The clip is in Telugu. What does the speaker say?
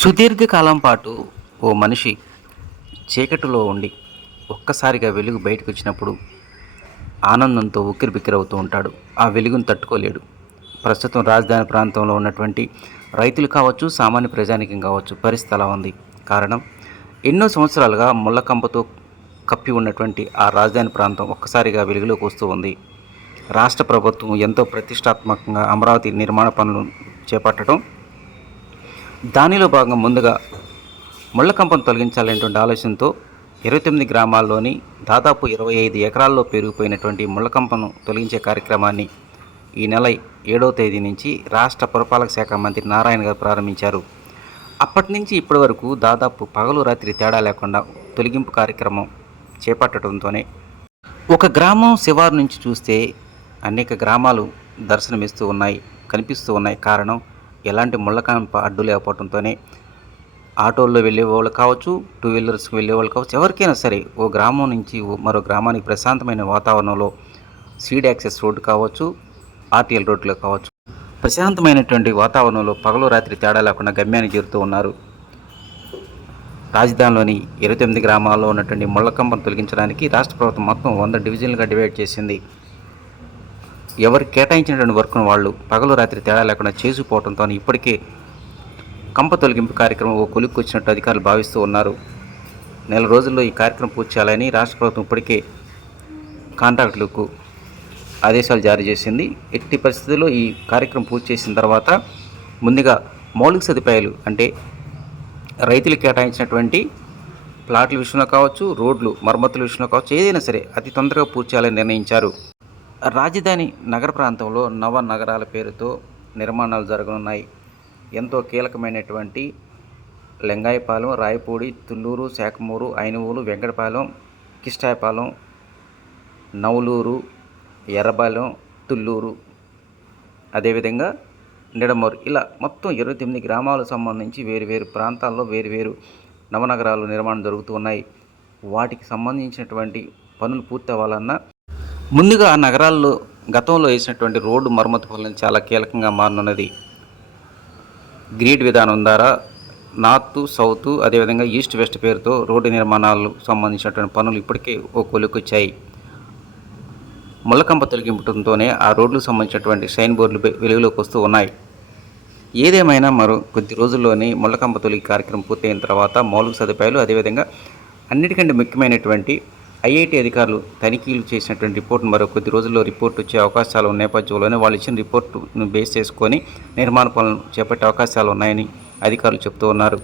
సుదీర్ఘకాలం పాటు ఓ మనిషి చీకటిలో ఉండి ఒక్కసారిగా వెలుగు బయటకు వచ్చినప్పుడు ఆనందంతో ఉక్కిరిబిక్కిరవుతూ ఉంటాడు. ఆ వెలుగును తట్టుకోలేడు. ప్రస్తుతం రాజధాని ప్రాంతంలో ఉన్నటువంటి రైతులు కావచ్చు, సామాన్య ప్రజానికం కావచ్చు, పరిస్థితి అలా ఉంది. కారణం, ఎన్నో సంవత్సరాలుగా ముళ్ళకంపతో కప్పి ఉన్నటువంటి ఆ రాజధాని ప్రాంతం ఒక్కసారిగా వెలుగులోకి వస్తూ ఉంది. రాష్ట్ర ప్రభుత్వం ఎంతో ప్రతిష్టాత్మకంగా అమరావతి నిర్మాణ పనులు చేపట్టడం, దానిలో భాగంగా ముందుగా ముళ్ళకంపను తొలగించాలనేటువంటి ఆలోచనతో 29 గ్రామాల్లోని దాదాపు 25 ఎకరాల్లో పెరిగిపోయినటువంటి ముళ్ళకంపను తొలగించే కార్యక్రమాన్ని ఈ నెల 7వ తేదీ నుంచి రాష్ట్ర పురపాలక శాఖ మంత్రి నారాయణ గారు ప్రారంభించారు. అప్పటి నుంచి ఇప్పటి వరకు దాదాపు పగలు రాత్రి తేడా లేకుండా తొలగింపు కార్యక్రమం చేపట్టడంతోనే ఒక గ్రామం శివారు నుంచి చూస్తే అనేక గ్రామాలు కనిపిస్తూ ఉన్నాయి. కారణం, ఎలాంటి ముళ్ళకంప అడ్డు లేకపోవడంతోనే ఆటోల్లో వెళ్ళేవాళ్ళు కావచ్చు, టూ వీలర్స్కి వెళ్ళేవాళ్ళు కావచ్చు, ఎవరికైనా సరే ఓ గ్రామం నుంచి మరో గ్రామానికి ప్రశాంతమైన వాతావరణంలో సీడ్ యాక్సెస్ రోడ్డు కావచ్చు, ఆర్టీఎల్ రోడ్లు కావచ్చు, ప్రశాంతమైనటువంటి వాతావరణంలో పగలు రాత్రి తేడా లేకుండా గమ్యాన్ని చేరుతూ ఉన్నారు. రాజధానిలోని 29 గ్రామాల్లో ఉన్నటువంటి ముళ్ళకంపను తొలగించడానికి రాష్ట్ర ప్రభుత్వం మొత్తం 100 డివిజన్లుగా డివైడ్ చేసింది. ఎవరు కేటాయించినటువంటి వర్క్ను వాళ్ళు పగలు రాత్రి తేడా లేకుండా చేసుకుపోవడంతో ఇప్పటికే కంప తొలగింపు కార్యక్రమం ఓ కొలిక్కి వచ్చినట్టు అధికారులు భావిస్తూ ఉన్నారు. నెల రోజుల్లో ఈ కార్యక్రమం పూర్తి చేయాలని రాష్ట్ర ప్రభుత్వం ఇప్పటికే కాంట్రాక్టులకు ఆదేశాలు జారీ చేసింది. ఎట్టి పరిస్థితుల్లో ఈ కార్యక్రమం పూర్తి చేసిన తర్వాత ముందుగా మౌలిక సదుపాయాలు అంటే రైతులు కేటాయించినటువంటి ప్లాట్ల విషయంలో కావచ్చు, రోడ్లు మరమ్మతుల విషయంలో కావచ్చు, ఏదైనా సరే అతి తొందరగా పూర్తి చేయాలని నిర్ణయించారు. రాజధాని నగర ప్రాంతంలో నవ నగరాల పేరుతో నిర్మాణాలు జరగనున్నాయి. ఎంతో కీలకమైనటువంటి లింగాయపాలెం, రాయపూడి, తుళ్ళూరు, శాఖమూరు, ఐనవోలు, వెంకటపాలెం, కిష్టాయపాలెం, నవలూరు, ఎర్రబాలెం, తుళ్ళూరు, అదేవిధంగా నిడమూరు, ఇలా మొత్తం 29 గ్రామాలకు సంబంధించి వేరువేరు ప్రాంతాల్లో వేరువేరు నవనగరాలు నిర్మాణం జరుగుతూ ఉన్నాయి. వాటికి సంబంధించినటువంటి పనులు పూర్తి అవ్వాలన్నా ముందుగా ఆ నగరాల్లో గతంలో వేసినటువంటి రోడ్డు మరమ్మతు పనులు చాలా కీలకంగా మారనున్నది. గ్రిడ్ విధానం ద్వారా నార్త్, సౌత్, అదేవిధంగా ఈస్ట్, వెస్ట్ పేరుతో రోడ్డు నిర్మాణాలకు సంబంధించినటువంటి పనులు ఇప్పటికే ఓ కొలికొచ్చాయి. ముళ్ళకంప తొలగింపడంతోనే ఆ రోడ్లకు సంబంధించినటువంటి సైన్ బోర్డులు వెలుగులోకి వస్తూ ఉన్నాయి. ఏదేమైనా మరో కొద్ది రోజుల్లోనే ముళ్ళకంప తొలగి కార్యక్రమం పూర్తయిన తర్వాత మౌలిక సదుపాయాలు, అదేవిధంగా అన్నిటికంటే ముఖ్యమైనటువంటి ఐఐటి అధికారులు తనిఖీలు చేసినటువంటి రిపోర్టును మరో కొద్ది రోజుల్లో రిపోర్ట్ వచ్చే అవకాశాలు ఉన్న నేపథ్యంలోనే వాళ్ళు ఇచ్చిన రిపోర్టును బేస్ చేసుకొని నిర్మాణ పనులను చేపట్టే అవకాశాలు ఉన్నాయని అధికారులు చెబుతూ ఉన్నారు.